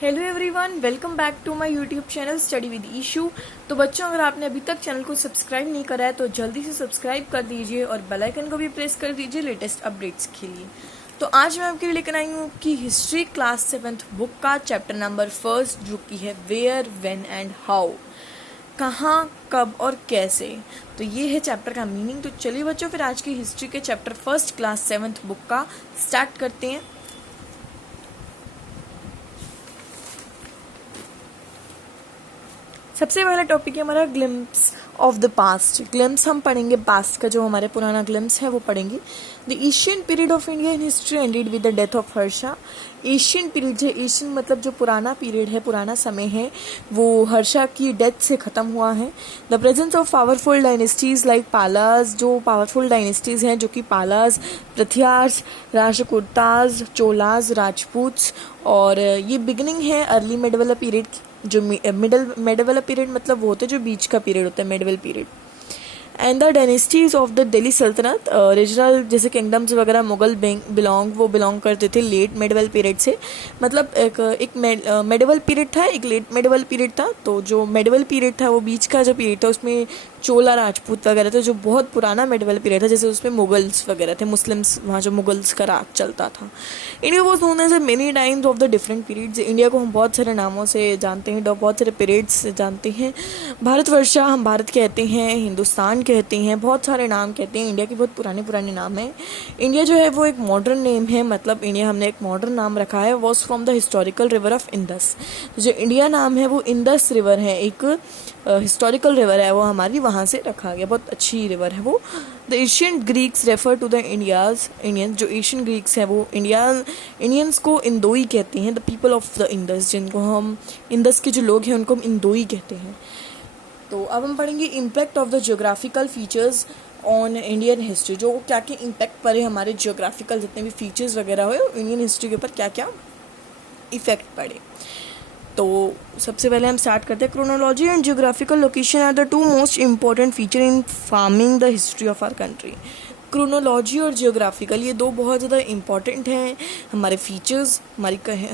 Hello everyone, welcome back to my YouTube channel study with Ishu. तो बच्चों, अगर आपने अभी तक चैनल को सब्सक्राइब नहीं करा है तो जल्दी से सब्सक्राइब कर दीजिए और बेल आइकन को भी प्रेस कर दीजिए लेटेस्ट अपडेट्स के लिए। तो आज मैं आपके लिए लेकर आई हूँ कि हिस्ट्री क्लास 7th बुक का चैप्टर नंबर 1 जो कि है वेयर, व्हेन एंड हाउ। कहाँ, कब और कैसे। तो ये है चैप्टर का मीनिंग। तो चलिए बच्चों, फिर आज की हिस्ट्री के चैप्टर 1 क्लास 7th बुक का स्टार्ट करते हैं। सबसे पहला टॉपिक है हमारा glimpse of the past. Glimpse हम पढ़ेंगे पास्ट का, जो हमारे पुराना ग्लिम्स है वो पढ़ेंगे। The Asian period of India in history ended with the death of Harsha. Asian period है, एशियन मतलब जो पुराना पीरियड है, पुराना समय है, वो हर्षा की डेथ से ख़त्म हुआ है। The presence of powerful dynasties like Palas, जो पावरफुल डायनेस्टीज हैं जो कि पालाज, प्रथ्यार्स, राष्ट्रकूटाज, चोलाज, राजपूत्स। और ये बिगिनिंग है अर्ली मेडिवल पीरियड की। जो मेडिवल पीरियड मतलब वो होता है जो बीच का पीरियड होता है, medieval period. And the dynasties of the Delhi सल्तनत, रीजनल जैसे किंगडम्स वगैरह मुगल बिलोंग करते थे लेट मेडिवल पीरियड से। मतलब एक मेडिवल पीरियड था, एक लेट मेडिवल पीरियड था। तो जो मेडिवल पीरियड था वो बीच का जो पीरियड था उसमें चोला राजपूत वगैरह थे, जो बहुत पुराना मेडिवल पीरियड था। जैसे उसमें मुगल्स वगैरह थे, मुस्लिम्स, वहाँ जो मुगल्स का राज चलता था। India was known as many times of the different periods. India को हम बहुत सारे नामों से जानते हैं, बहुत सारे पीरियड्स से जानते हैं। भारतवर्षा हम भारत कहते हैं, हिंदुस्तान कहते हैं, बहुत सारे नाम कहते हैं। इंडिया के बहुत पुराने पुराने नाम हैं। इंडिया जो है वो एक मॉडर्न नेम है, मतलब इंडिया हमने एक मॉडर्न नाम रखा है। Was from the historical river of Indus. तो जो इंडिया नाम है वो इंदस रिवर है, एक हिस्टोरिकल रिवर है, वो हमारी वहाँ से रखा गया। बहुत अच्छी रिवर है वो। The Asian Greeks refer to the Indians. जो एशियन ग्रीक्स हैं वो इंडियंस को इंदोई कहते हैं। The people of the Indus, जिनको हम इंदस के जो लोग हैं उनको हम इंदोई कहते हैं। तो अब हम पढ़ेंगे impact of the geographical features on Indian history. जो क्या क्या इम्पैक्ट पड़े हमारे जियोग्राफिकल जितने भी फीचर्स वगैरह हुए इंडियन हिस्ट्री के ऊपर क्या क्या इफेक्ट पड़े। तो सबसे पहले हम स्टार्ट करते हैं। Chronology and geographical location are the two most important feature in farming the history of our country. Chronology और जियोग्राफिकल ये दो बहुत ज़्यादा इंपॉर्टेंट हैं। हमारे फीचर्स,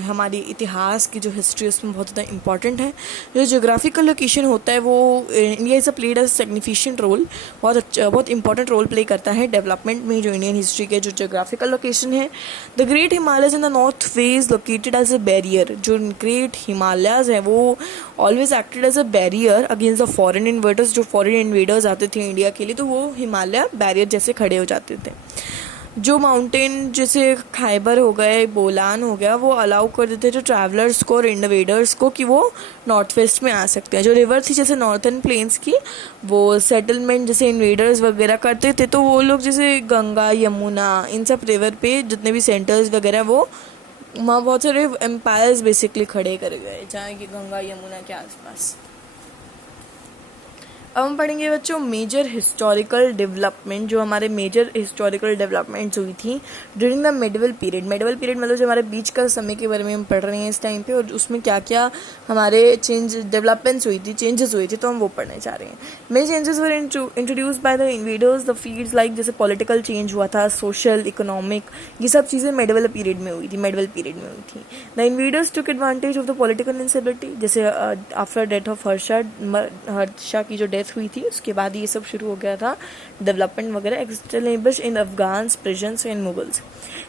हमारे इतिहास की जो हिस्ट्री है उसमें बहुत ज़्यादा इंपॉर्टेंट है। जो जियोग्राफिकल लोकेशन होता है वो India is a played a significant role, बहुत इंपॉर्टेंट रोल प्ले करता है डेवलपमेंट में। जो इंडियन हिस्ट्री के जो जियोग्राफिकल लोकेशन है, the great Himalayas in the north face located as a barrier. जो ग्रेट हिमालयाज हैं वो always acted as a barrier against the foreign invaders. जो फॉरेन इन्वेडर्स आते थे इंडिया के लिए तो वो हिमालय बैरियर जैसे खड़े हो जाते थे। जो माउंटेन जैसे खाइबर हो गए, बोलान हो गया, वो अलाउ कर देते थे ट्रैवलर्स को और इन्वेडर्स को कि वो नॉर्थ वेस्ट में आ सकते हैं। जो रिवर थी जैसे नॉर्थन प्लेन्स की, वो सेटलमेंट जैसे इन्वेडर्स वगैरह करते थे तो वो लोग जैसे गंगा, यमुना, इन सब रिवर पे जितने भी सेंटर्स वगैरह वो वहाँ बहुत सारे एम्पायर्स बेसिकली खड़े कर गए जहाँ की गंगा यमुना के आसपास। अब हम पढ़ेंगे बच्चों मेजर हिस्टोरिकल डेवलपमेंट। जो हमारे मेजर हिस्टोरिकल डेवलपमेंट्स हुई थी during the medieval period. Medieval period मतलब जो हमारे बीच का समय के बारे में हम पढ़ रहे हैं इस टाइम पे, और उसमें क्या क्या हमारे डेवलपमेंट्स हुई थी, चेंजेस हुई थी, तो हम वो पढ़ने जा रहे हैं। Many changes were introduced by the invaders. The fields like जैसे पॉलिटिकल चेंज हुआ था, सोशल, इकोनॉमिक, ये सब चीज़ें मेडिवल पीरियड में हुई थी, मेडिवल पीरियड में हुई थी। The invaders took advantage of the political instability. जैसे आफ्टर डेथ ऑफ हर्षा की जो डेथ हुई थी उसके बाद ये सब शुरू हो गया था डेवलपमेंट वगैरह। Externals in Afghans, presence and Mughals.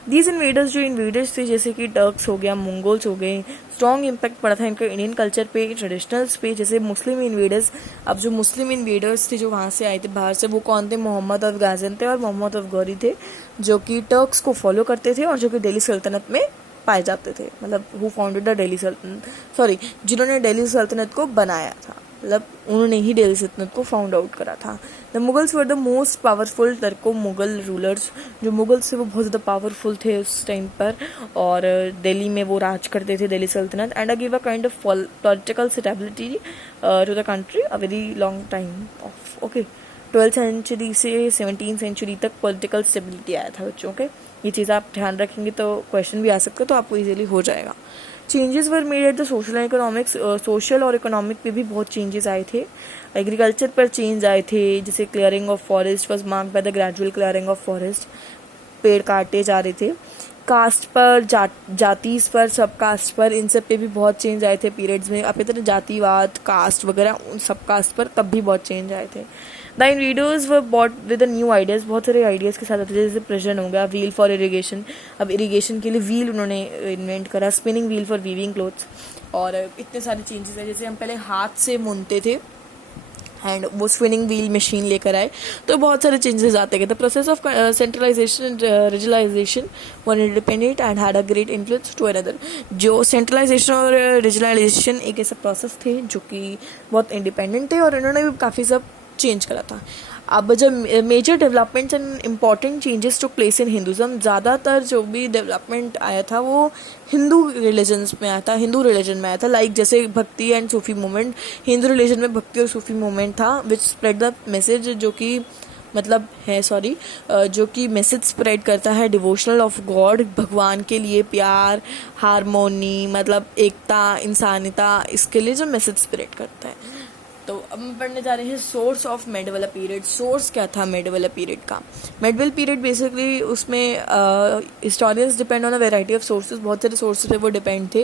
These invaders, जो इन्वेडर्स थे जैसे कि टर्क्स हो गया, मंगोल्स हो गए, स्ट्रॉन्ग इम्पैक्ट पड़ा था इनका इंडियन कल्चर पे, ट्रेडिशनल्स पे। जैसे मुस्लिम इन्वेडर्स, अब जो मुस्लिम इन्वेडर्स थे जो वहाँ से आए थे बाहर से, वो कौन थे? मोहम्मद ऑफ गाजन थे और मोहम्मद ऑफ गौरी थे, जो कि टर्क्स को फॉलो करते थे और जो कि दिल्ली सल्तनत में पाए जाते थे। मतलब हु फाउंडेड द दिल्ली सल्तनत, सॉरी, जिन्होंने दिल्ली सल्तनत को बनाया था, मतलब उन्होंने ही दिल्ली सल्तनत को फाउंड आउट करा था। The Mughals were the most powerful Turco Mughal rulers. जो मुगल्स थे वो बहुत ज़्यादा पावरफुल थे उस टाइम पर और दिल्ली में वो राज करते थे, दिल्ली सल्तनत। And give a kind of political stability to the country a very long time of, okay. 12th century से 17th सेंचुरी तक पॉलिटिकल स्टेबिलिटी आया था बच्चों के। ये चीज़ आप ध्यान रखेंगे तो क्वेश्चन भी आ सकता है, तो आपको इजीली हो जाएगा। Changes were made at the social and economics. Social और इकोनॉमिक पे भी बहुत चेंजेस आए थे। एग्रीकल्चर पर चेंज आए थे, जैसे clearing of forest was marked by the gradual clearing of forest. पेड़ काटे जा रहे थे। कास्ट पर, जातीस पर, सब कास्ट पर, इन सब पे भी बहुत चेंज आए थे पीरियड्स में। अपनी तरह जातिवाद, कास्ट वगैरह उन सब कास्ट पर तब भी बहुत चेंज आए थे। The invaders were bought with new ideas, बहुत सारे आइडियाज़ के साथ आते थे, जैसे प्रेजन हो गया, व्हील फॉर इरीगेशन, अब इरीगेशन के लिए व्हील उन्होंने इन्वेंट करा, spinning wheel for weaving clothes, और इतने सारे चेंजेस हैं। जैसे हम पहले हाथ से बुनते थे एंड वो स्पिनिंग व्हील मशीन लेकर आए, तो बहुत सारे चेंजेस आते गए। The process of centralization regionalization one independent and had a great influence to another. जो सेंट्रलाइजेशन और रिजलाइजेशन एक ऐसा प्रोसेस थे जो कि बहुत इंडिपेंडेंट थे और इन्होंने भी काफ़ी सब चेंज करा था। अब जब major developments and important changes to place in Hinduism, ज़्यादातर जो भी डेवलपमेंट आया था वो हिंदू रिलीजन्स में आया था, हिंदू रिलीजन में आया था। लाइक जैसे भक्ति and Sufi movement, Hindu religion में भक्ति और सूफी मूवमेंट था, विच स्प्रेड द मैसेज, जो कि मतलब है जो कि मैसेज स्प्रेड करता है डिवोशनल ऑफ गॉड, भगवान के लिए प्यार, हारमोनी, मतलब एकता, इंसानियता, इसके लिए जो मैसेज स्प्रेड करता है। तो अब हम पढ़ने जा रहे हैं source of medieval period. Source क्या था मेडिवल पीरियड का? मेडिवल पीरियड बेसिकली उसमें historians depend on a variety of sources, बहुत सारे सोर्सेज पे वो डिपेंड थे,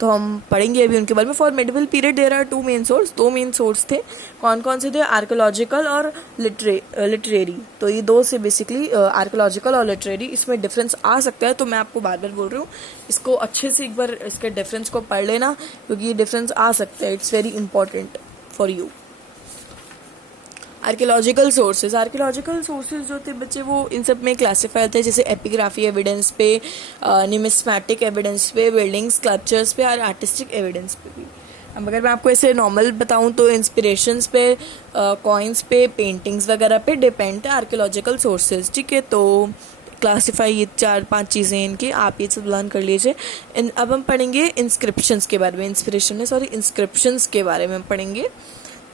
तो हम पढ़ेंगे अभी उनके बारे में। For medieval period there are 2 main source, 2 main source थे। कौन कौन से थे? आर्कोलॉजिकल और लिटरेरी। तो ये दो से बेसिकली आर्कोलॉजिकल और लिटरेरी, इसमें डिफरेंस आ सकता है, तो मैं आपको बार बार बोल रही हूँ इसको अच्छे से एक बार इसके डिफरेंस को पढ़ लेना, क्योंकि ये डिफरेंस आ सकता है, it's very important for you. Archaeological sources जो थे बच्चे, वो इन सब में क्लासीफाई होते हैं, जैसे एपिग्राफी एविडेंस पे, न्यूमिस्मैटिक एविडेंस पे, बिल्डिंग स्कल्पचर्स पे और आर्टिस्टिक एविडेंस पे भी। अब अगर मैं आपको ऐसे नॉर्मल बताऊं तो इंस्पिरेशंस पे, कॉइन्स पे, पेंटिंग्स वगैरह पे डिपेंड है आर्कियोलॉजिकल सोर्सेज, ठीक है। तो क्लासीफाई ये 4-5 चीज़ें इनकी, आप ये सब लर्न कर लीजिए। अब हम पढ़ेंगे इंस्क्रिप्शंस के बारे में, इंस्क्रिप्शंस के बारे में पढ़ेंगे।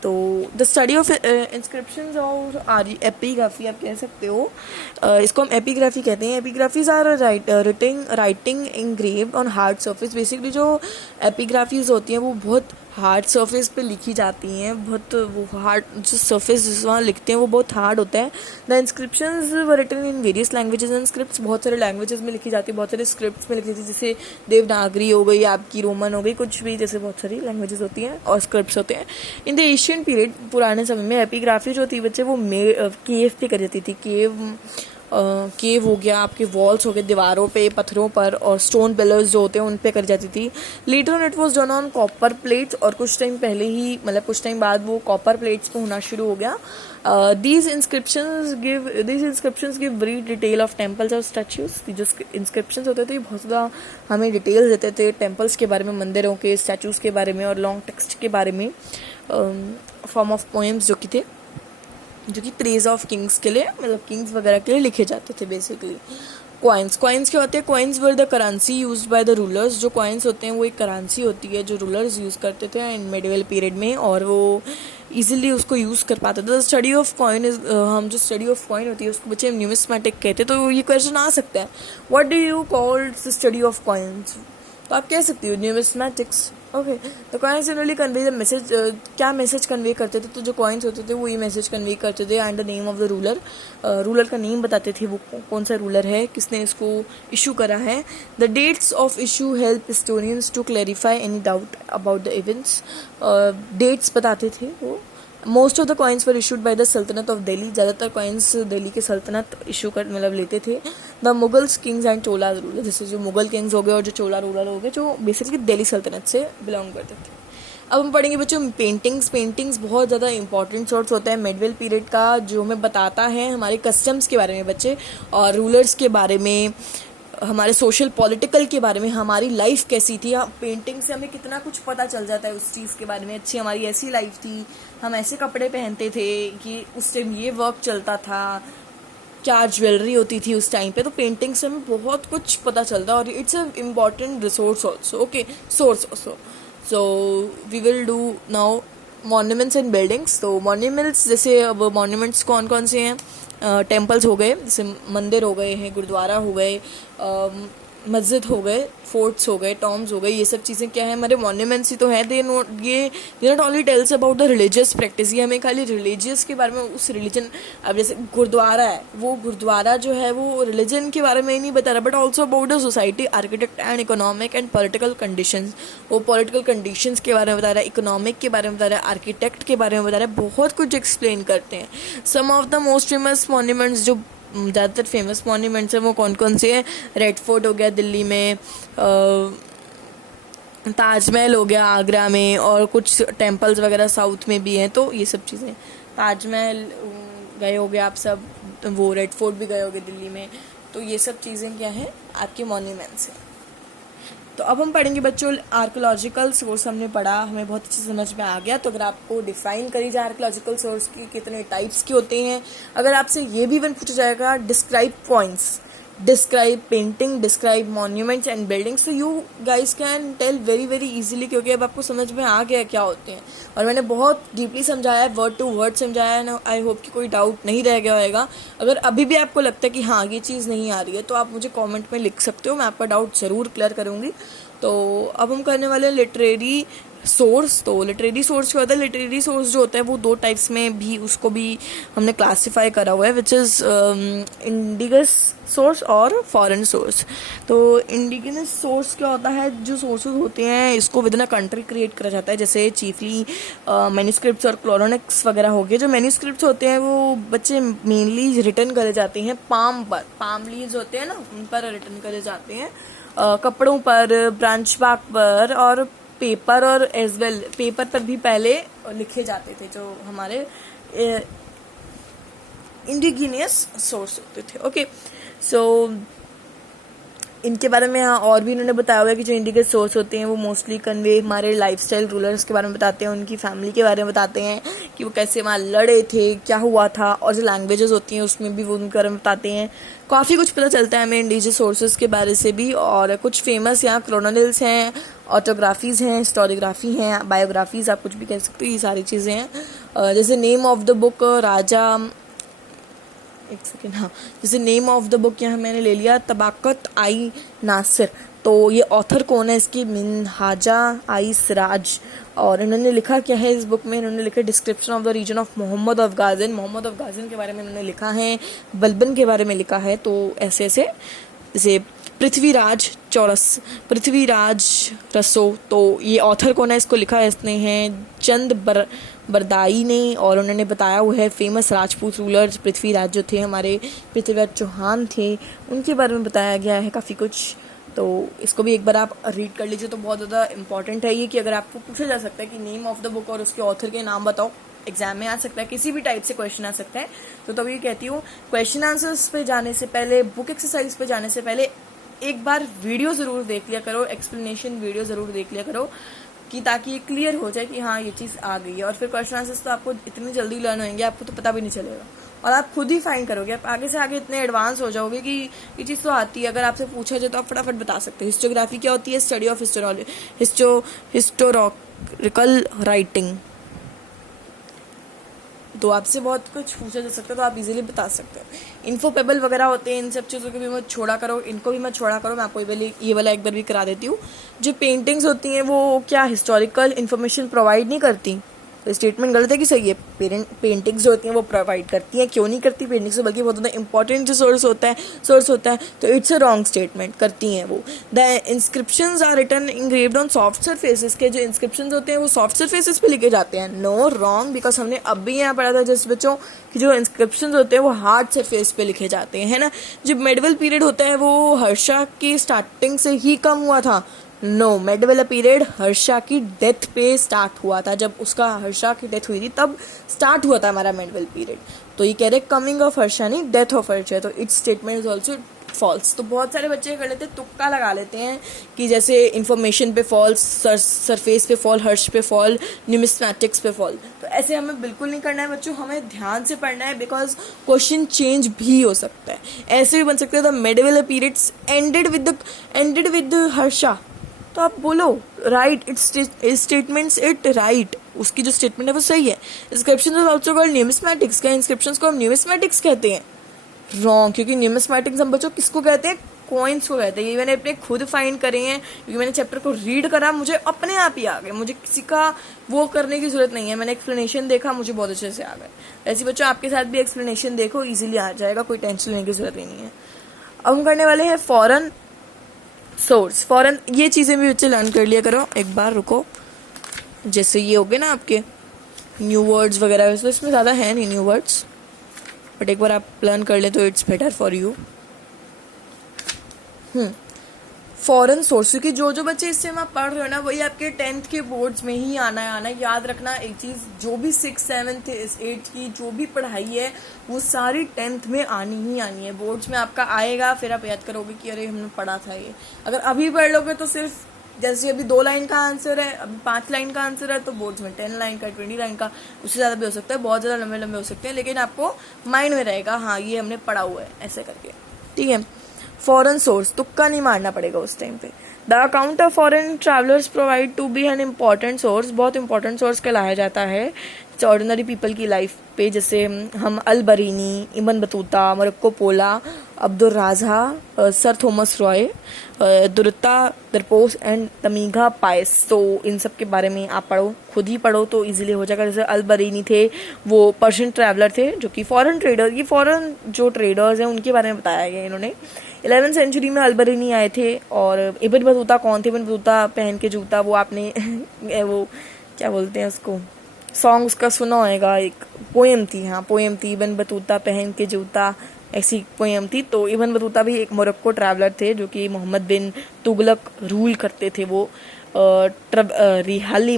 तो द स्टडी ऑफ इंस्क्रिप्शंस और एपिग्राफी आप कह सकते हो, इसको हम एपिग्राफी कहते हैं। Epigraphies are writing engraved on hard surface. Basically जो एपिग्राफीज होती हैं वो बहुत हार्ड सरफेस पे लिखी जाती हैं, बहुत वो हार्ड जो सरफेस जिस वहाँ लिखते हैं वो बहुत हार्ड होता है। The inscriptions were written in various languages and scripts, बहुत सारे लैंग्वेजेस में लिखी जाती है, बहुत सारे स्क्रिप्ट्स में लिखी जाती है, जैसे देवनागरी हो गई, आपकी रोमन हो गई, कुछ भी, जैसे बहुत सारी लैंग्वेजेस होती हैं और स्क्रिप्ट्स होते हैं। इन द एशियन पीरियड, पुराने समय में एपिग्राफी जो थी बच्चे वो केव पे कर जाती थी। केव हो गया, आपके वॉल्स हो गए, दीवारों पे, पत्थरों पर, और स्टोन पिलर्स जो होते हैं उन पे कर जाती थी। Later on it was done on copper plates, और कुछ टाइम पहले ही, मतलब कुछ टाइम बाद वो कॉपर प्लेट्स पे होना शुरू हो गया। These inscriptions give very detail of temples और स्टैच्यूज। जो इंस्क्रिप्शंस होते थे बहुत ज़्यादा हमें डिटेल्स देते थे टेम्पल्स के बारे में, मंदिरों के, स्टैच्यूज के बारे में, और लॉन्ग टेक्स्ट के बारे में, फॉर्म ऑफ पोएम्स जो कि प्रेज ऑफ किंग्स के लिए, मतलब किंग्स वगैरह के लिए लिखे जाते थे बेसिकली। कॉइन्स क्या होते हैं? Coins were the currency used by the rulers. जो कॉइन्स होते हैं वो एक करेंसी होती है जो रूलर्स यूज़ करते थे इन मेडिवल पीरियड में, और वो इजीली उसको यूज़ कर पाते थे। स्टडी ऑफ कॉइन इज, हम जो स्टडी ऑफ कॉइन होती है उसको बच्चे न्यूमिस्मैटिक कहते हैं। तो ये क्वेश्चन आ सकता है, what do you call the study of coins? तो आप कह सकती हो न्यूमिस्मैटिक्स। ओके, तो coins generally convey the message. क्या मैसेज कन्वे करते थे? तो जो कॉइन्स होते थे वो ये मैसेज कन्वे करते थे, and the name of the ruler, ruler का नेम बताते थे, वो कौन सा रूलर है, किसने इसको इशू करा है। The dates of issue help historians to clarify any doubt about the events. Dates बताते थे वो। Most of the coins were issued by the सल्तनत ऑफ दिल्ली। ज़्यादातर कॉइन्स दिल्ली के सल्तनत इशू कर, मतलब लेते थे। The Mughals Kings and Chola ruler, जैसे जो मुगल किंग्स हो गए और जो चोला रूलर हो गए, जो बेसिकली दिल्ली सल्तनत से बिलोंग करते थे। अब हम पढ़ेंगे बच्चों पेंटिंग्स बहुत ज़्यादा इंपॉर्टेंट सोर्स होता है मेडिवल पीरियड का, जो हमें बताता है हमारे कस्टम्स के बारे में बच्चे, और रूलर्स के बारे में, हमारे सोशल पॉलिटिकल के बारे में, हमारी लाइफ कैसी थी। पेंटिंग से हमें कितना कुछ पता चल जाता है उस चीज़ के बारे में। अच्छी हमारी ऐसी लाइफ थी, हम ऐसे कपड़े पहनते थे, कि उस टाइम ये वर्क चलता था, क्या ज्वेलरी होती थी उस टाइम पे। तो पेंटिंग से हमें बहुत कुछ पता चलता है, और it's a important resource also, okay, source also. So we will do now monuments and buildings. तो मॉन्यूमेंट्स, जैसे अब मॉन्यूमेंट्स कौन कौन से हैं? टेम्पल्स हो गए, जैसे मंदिर हो गए हैं, गुरुद्वारा हो गए, मस्जिद हो गए, फोर्ट्स हो गए, टॉम्स हो गए, ये सब चीज़ें क्या है, हमारे मॉन्यूमेंट्स ही तो हैं। They not only tells about the religious practice, ये हमें खाली रिलीजियस के बारे में, उस रिलीजन, अब जैसे गुरुद्वारा है, वो गुरुद्वारा जो है वो रिलीजन के बारे में ही नहीं बता रहा, but also about the society, architect and economic and political conditions, वो पॉलिटिकल कंडीशंस के बारे में बता रहा है, इकोनॉमिक के बारे में बता रहा है, आर्किटेक्ट के बारे में बता रहा है, बहुत कुछ एक्सप्लेन करते हैं। Some of the most famous monuments, जो ज़्यादातर फेमस मॉन्यूमेंट्स हैं वो कौन कौन से हैं, रेड फोर्ट हो गया दिल्ली में, ताजमहल हो गया आगरा में, और कुछ टेम्पल्स वगैरह साउथ में भी हैं, तो ये सब चीज़ें, ताजमहल गए होगे आप सब, वो रेड फोर्ट भी गए होगे दिल्ली में, तो ये सब चीज़ें क्या हैं, आपके मॉन्यूमेंट्स हैं। तो अब हम पढ़ेंगे बच्चों आर्कोलॉजिकल सोर्स, हमने पढ़ा, हमें बहुत अच्छी समझ में आ गया। तो अगर आपको डिफाइन करी जाए आर्कोलॉजिकल सोर्स की कितने टाइप्स के होते हैं, अगर आपसे ये भी वन पूछा जाएगा, describe points, describe painting, describe monuments and buildings, तो you guys can tell very very easily, क्योंकि अब आपको समझ में आ गया क्या होते हैं, और मैंने बहुत डीपली समझाया है, वर्ड टू वर्ड समझाया है ना। आई होप कि कोई डाउट नहीं रह गया होगा। अगर अभी भी आपको लगता है कि हाँ ये चीज़ नहीं आ रही है, तो आप मुझे कॉमेंट में लिख सकते हो, मैं आपका डाउट ज़रूर क्लियर करूँगी। तो अब हम करने वाले लिटरेरी सोर्स। तो लिटरेरी सोर्स क्या होता है, लिटरेरी सोर्स जो होता है वो दो टाइप्स में भी, उसको भी हमने क्लासिफाई करा हुआ है, विच इज़ इंडिगस सोर्स और फॉरेन सोर्स। तो इंडिजिनस सोर्स क्या होता है, जो सोर्सेज होते हैं इसको with in a country create करा जाता है, जैसे चीफली मैन्यूस्क्रिप्ट्स और क्लोरोनिक्स वगैरह हो गए। जो मैन्यूस्क्रिप्ट्स होते हैं वो बच्चे मेनली रिटर्न करे जाते हैं पाम पर, पाम लीव्स होते हैं ना, उन पर रिटर्न करे जाते हैं, कपड़ों पर, ब्रांच बाग पर, और पेपर, और एज वेल पेपर पर भी पहले लिखे जाते थे, जो हमारे इंडिजिनियस सोर्स होते थे। ओके, सो इनके बारे में यहाँ और भी इन्होंने बताया हुआ है कि जो इंडिजिनियस सोर्स होते हैं वो मोस्टली कन्वे हमारे लाइफस्टाइल रूलर्स के बारे में बताते हैं, उनकी फैमिली के बारे में बताते हैं कि वो कैसे वहाँ लड़े थे, क्या हुआ था, और जो लैंग्वेजेस होती हैं उसमें भी वो उनके बारे में बताते हैं। काफ़ी कुछ पता चलता है हमें इंडिजिनियस सोर्सेज के बारे से भी। और कुछ फेमस यहाँ क्रोनोनिल्स हैं, ऑटोग्राफीज़ हैं, हिस्टोरियोग्राफी हैं, बायोग्राफीज़ आप कुछ भी कह सकते हो, ये सारी चीज़ें हैं। जैसे नेम ऑफ द बुक राजा, एक सेकेंड, हाँ, जैसे नेम ऑफ द बुक यहाँ मैंने ले लिया तबाकत आई नासिर, तो ये ऑथर कौन है इसकी, मिनहाजा आई सिराज। और इन्होंने लिखा क्या है इस बुक में, इन्होंने लिखा description of the region of Mohammad of Ghazni, Mohammad of Ghazni के बारे में इन्होंने लिखा है, बलबन के बारे में लिखा है। तो ऐसे ऐसे, जैसे पृथ्वीराज चौरस, पृथ्वीराज रसो, तो ये ऑथर कौन है, इसको लिखा इसने है चंद बरदाई ने, और उन्होंने बताया हुआ है फेमस राजपूत रूलर पृथ्वीराज जो थे हमारे, पृथ्वीराज चौहान थे, उनके बारे में बताया गया है काफ़ी कुछ। तो इसको भी एक बार आप रीड कर लीजिए, तो बहुत ज़्यादा इंपॉर्टेंट है ये, कि अगर आपको पूछा जा सकता है कि नेम ऑफ द बुक और उसके ऑथर के नाम बताओ, एग्जाम में आ सकता है, किसी भी टाइप से क्वेश्चन आ सकता है। तो तभी कहती हूँ क्वेश्चन आंसर्स पे जाने से पहले, बुक एक्सरसाइज पे जाने से पहले एक बार वीडियो ज़रूर देख लिया करो, एक्सप्लेनेशन वीडियो ज़रूर देख लिया करो, कि ताकि ये क्लियर हो जाए कि हाँ ये चीज़ आ गई है। और फिर क्वेश्चन आंसर्स तो आपको इतनी जल्दी लर्न होंगे, आपको तो पता भी नहीं चलेगा, और आप खुद ही फाइंड करोगे, आप आगे से आगे इतने एडवांस हो जाओगे कि ये चीज़ तो आती है। अगर आपसे पूछा जाए तो आप फटाफट बता सकते हो। हिस्टोग्राफी क्या होती है, स्टडी ऑफ हिस्टोरिकल राइटिंग। तो आपसे बहुत कुछ पूछा जा सकता है, तो आप इजीली बता सकते हो। इन्फोपेबल वगैरह होते हैं, इन सब चीज़ों को भी मत छोड़ा करो, इनको भी मत छोड़ा करो। मैं आपको ये वाला एक बार भी करा देती हूँ। जो पेंटिंग्स होती हैं वो क्या हिस्टोरिकल इन्फॉर्मेशन प्रोवाइड नहीं करती, तो स्टेटमेंट गलत है कि सही है? पेंटिंग्स जो होती हैं वो प्रोवाइड करती हैं, क्यों नहीं करती पेंटिंग्स, बल्कि बहुत ज़्यादा इंपॉर्टेंट जो सोर्स होता है, तो इट्स अ रॉन्ग स्टेटमेंट, करती हैं वो। The inscriptions are written engraved on soft surfaces, के जो इंस्क्रिप्शंस होते हैं वो सॉफ्ट सरफेसेस पे लिखे जाते हैं। नो, रॉन्ग, बिकॉज हमने अब भी यहाँ पढ़ा था जिस बच्चों कि जो इंस्क्रिप्शंस होते हैं वो हार्ड सरफेस पे लिखे जाते हैं, है ना। जो मेडिवल पीरियड होता है वो हर्षा की स्टार्टिंग से ही कम हुआ था। नो, मेडिवल पीरियड हर्षा की डेथ पे स्टार्ट हुआ था, जब उसका हर्षा की डेथ हुई थी तब स्टार्ट हुआ था हमारा मेडिवल पीरियड। तो ये कह रहे कमिंग ऑफ हर्षा नहीं, डेथ ऑफ हर्षा, तो it's statement is also false. तो बहुत सारे बच्चे कर लेते हैं, तुक्का लगा लेते हैं कि जैसे इन्फॉर्मेशन पे फॉल्स, सरफेस पे फॉल, हर्ष पे फॉल, न्यूमिस्मैटिक्स पे फॉल। तो ऐसे हमें बिल्कुल नहीं करना है बच्चों, हमें ध्यान से पढ़ना है, बिकॉज क्वेश्चन चेंज भी हो सकता है। ऐसे भी बन सकते हैं the medieval periods ended with Harsha, तो आप बोलो right, it's statements it right, उसकी जो स्टेटमेंट है वो सही है। Inscription is also called numismatics, क्या इंस्क्रिप्शंस को हम न्यूमिस्मैटिक्स कहते हैं? रॉन्ग, क्योंकि न्यूमिस्मैटिक्स हम बच्चों किसको कहते हैं? कॉइन्स को कहते हैं। ये मैंने अपने खुद फाइंड करे हैं, क्योंकि मैंने चैप्टर को रीड करा, मुझे अपने आप ही आ गए, मुझे किसी का वो करने की जरूरत नहीं है। मैंने एक्सप्लेनेशन देखा, मुझे बहुत अच्छे से आ गए। ऐसे बच्चों आपके साथ भी एक्सप्लेनेशन देखो, इजीली आ जाएगा, कोई टेंशन लेने की जरूरत ही नहीं है। अब हम करने वाले हैं फॉरेन सोर्स। फॉरेन ये चीजें भी बच्चे लर्न कर लिया करो, एक बार रुको। जैसे ये हो गए ना आपके न्यू वर्ड्स वगैरह, वैसे इसमें ज़्यादा है नहीं न्यू वर्ड्स, बट एक बार आप लर्न कर ले तो it's better for you. Foreign source, क्योंकि जो बच्चे इस टाइम आप पढ़ रहे हो ना, वही आपके 10th के बोर्ड्स में ही आना है। याद रखना एक चीज़, जो भी 6th 7th 8th की जो भी पढ़ाई है वो सारी 10th में आनी ही आनी है। बोर्ड्स में आपका आएगा, फिर आप याद करोगे कि अरे हमने पढ़ा था ये। अगर अभी पढ़ लोगे तो सिर्फ जैसे अभी 2 लाइन का आंसर है, अभी 5 लाइन का आंसर है, तो बोर्ड्स में 10 लाइन का 20 लाइन का, उससे ज़्यादा भी हो सकता है, बहुत ज़्यादा लंबे लंबे हो सकते हैं, लेकिन आपको माइंड में रहेगा हाँ ये हमने पढ़ा हुआ है ऐसे करके, ठीक है। फॉरेन सोर्स, तुक्का नहीं मारना पड़ेगा उस टाइम पे। The account of foreign travellers provide to be an important source, बहुत इंपॉर्टेंट सोर्स कहलाया जाता है ऑर्डिनरी पीपल की लाइफ पे। जैसे हम Al Biruni, Ibn Battuta, Marco Polo, Abdul Razzaq, Sir Thomas Roe, Duarte Barbosa and Domingo Paes. तो इन सब के बारे में आप पढ़ो, खुद ही पढ़ो तो इजीली हो जाएगा। जैसे अल बरीनी थे, वो पर्शियन ट्रैवलर थे जो कि फॉरेन ट्रेडर, ये फॉरेन जो ट्रेडर्स हैं उनके बारे में बताया गया इन्होंने। 11th सेंचुरी में अल बरीनी आए थे। और इब्न बतूता कौन थे? इब्न बतूता पहन के जूता, वो आपने वो क्या बोलते हैं उसको, सॉन्ग उसका सुना होगा, एक पोएम थी, हाँ पोएम थी, इब्न बतूता पहन के जूता, ऐसी पोएम थी। तो इब्न बतूता भी एक मोरक्को ट्रैवलर थे जो कि मोहम्मद बिन तुगलक रूल करते थे वो रिहाली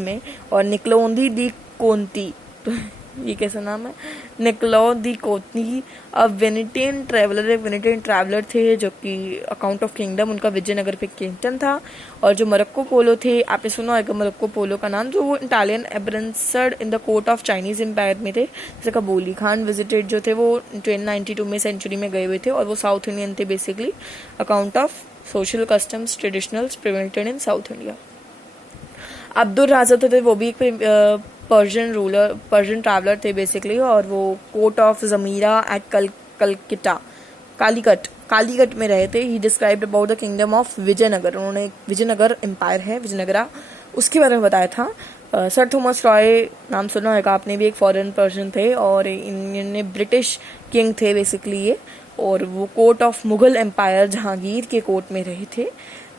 में। और निकलोंदी दी कोंती, तो ये कैसा नाम है, निकलो दी कोतनी, अब वेनेटियन ट्रैवलर थे जो कि अकाउंट ऑफ किंगडम, उनका विजयनगर पे किंगडम था। और जो मोरक्को पोलो थे, आपने सुना होगा मोरक्को पोलो का नाम, जो वो इटालियन एब्रेंसर्ड in the court of Chinese empire में थे। जैसे कबूली खान विजिटेड जो थे वो 1292 में सेंचुरी में गए हुए थे, और वो साउथ इंडियन थे basically. Account of social customs traditionals prevented in south India. Abdul राज़ा थे, वो भी एक पर्शियन ट्रैवलर थे बेसिकली, और वो court of Zamorin at Calicut में रहे थे। He described about the kingdom of Vijayanagar, उन्होंने विजयनगर एम्पायर है विजयनगरा, उसके बारे में बताया था। सर थॉमस रॉय नाम सुना होगा आपने, भी एक फॉरेन पर्सन थे, और इन्होंने ब्रिटिश किंग थे बेसिकली ये, और वो court of Mughal empire Jahangir के कोर्ट में रहे थे।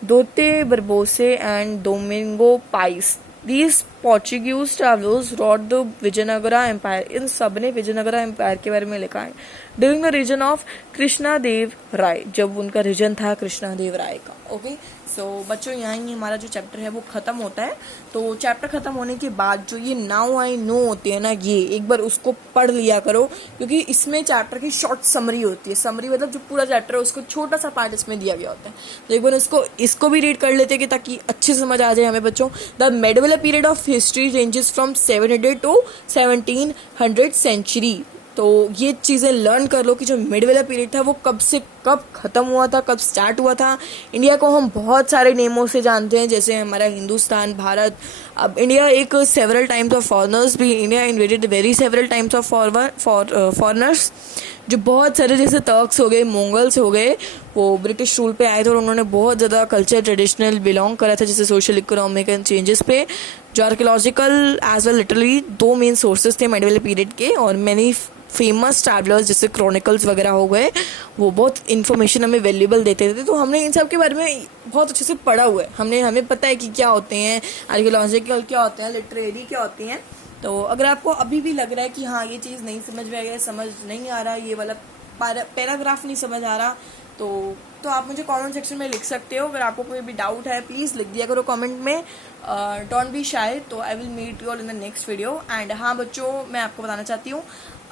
दोते Barbosa and Domingo Paes, These Portuguese travelers wrote the Vijayanagara empire, इन सब ने विजयनगरा एम्पायर के बारे में लिखा है। During the region of Krishnadeva Raya, जब उनका रीजन था कृष्णदेव राय का। ओके सो बच्चों, यहाँ ही हमारा जो चैप्टर है वो खत्म होता है। तो चैप्टर खत्म होने के बाद जो ये नाउ आई नो होते हैं ना, ये एक बार उसको पढ़ लिया करो, क्योंकि इसमें चैप्टर की शॉर्ट समरी होती है। समरी मतलब जो पूरा चैप्टर है उसको छोटा सा पार्ट इसमें दिया गया होता है। तो एक बार इसको भी रीड कर लेते हैं कि ताकि अच्छे समझ आ जाए हमें बच्चों। The medieval period of history ranges from 700 to 1700 century. तो ये चीज़ें लर्न कर लो कि जो मिडवेला पीरियड था वो कब से कब खत्म हुआ था, कब स्टार्ट हुआ था। इंडिया को हम बहुत सारे नेमों से जानते हैं, जैसे हमारा हिंदुस्तान, भारत। अब इंडिया एक सेवरल टाइम्स ऑफ फॉरनर्स भी, India inverted very several times of foreigners, जो बहुत सारे जैसे तर्क्स हो गए, मंगोल्स हो गए, वो ब्रिटिश रूल पे आए थे और उन्होंने बहुत ज़्यादा कल्चर ट्रेडिशनल बिलोंग करा था, जैसे सोशल इकोनॉमिक एंड चेंजेस पे। जो archaeological as well literally 2 main sources थे मेडिवल पीरियड के, और मैनी फेमस ट्रैवलर्स जैसे क्रॉनिकल्स वगैरह हो गए, वो बहुत इन्फॉर्मेशन हमें वैल्यूएबल देते थे। तो हमने इन सब के बारे में बहुत अच्छे से पढ़ा हुआ है, हमें पता है कि क्या होते हैं आर्कियोलॉजिकल, क्या होते हैं लिटरेरी, क्या होती हैं। तो अगर आपको अभी भी लग रहा है कि हाँ ये चीज़ नहीं समझ में आ गया, समझ नहीं आ रहा, ये वाला पैराग्राफ नहीं समझ आ रहा, तो आप मुझे कमेंट सेक्शन में लिख सकते हो। अगर आपको कोई भी डाउट है प्लीज़ लिख दिया करो कमेंट में, डोंट बी शाय। तो I will meet you all in the next video. And हाँ बच्चों, मैं आपको बताना चाहती हूँ,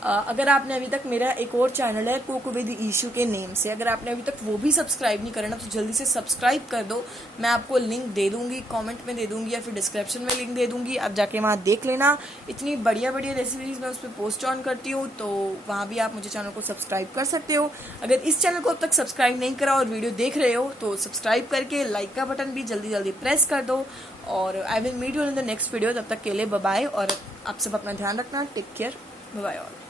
अगर आपने अभी तक मेरा एक और चैनल है कुक विद ईशू के नेम से, अगर आपने अभी तक वो भी सब्सक्राइब नहीं करा ना, तो जल्दी से सब्सक्राइब कर दो। मैं आपको लिंक दे दूंगी, कमेंट में दे दूंगी, या फिर डिस्क्रिप्शन में लिंक दे दूंगी, आप जाके वहाँ देख लेना। इतनी बढ़िया बढ़िया रेसिपीज मैं उस पर पोस्ट ऑन करती हूँ, तो वहाँ भी आप मुझे चैनल को सब्सक्राइब कर सकते हो। अगर इस चैनल को अब तक सब्सक्राइब नहीं करा और वीडियो देख रहे हो तो सब्सक्राइब करके लाइक का बटन भी जल्दी जल्दी प्रेस कर दो। और I will meet you in the next video. तब तक के लिए बाय बाय, और आप सब अपना ध्यान रखना। Take care, bye bye all.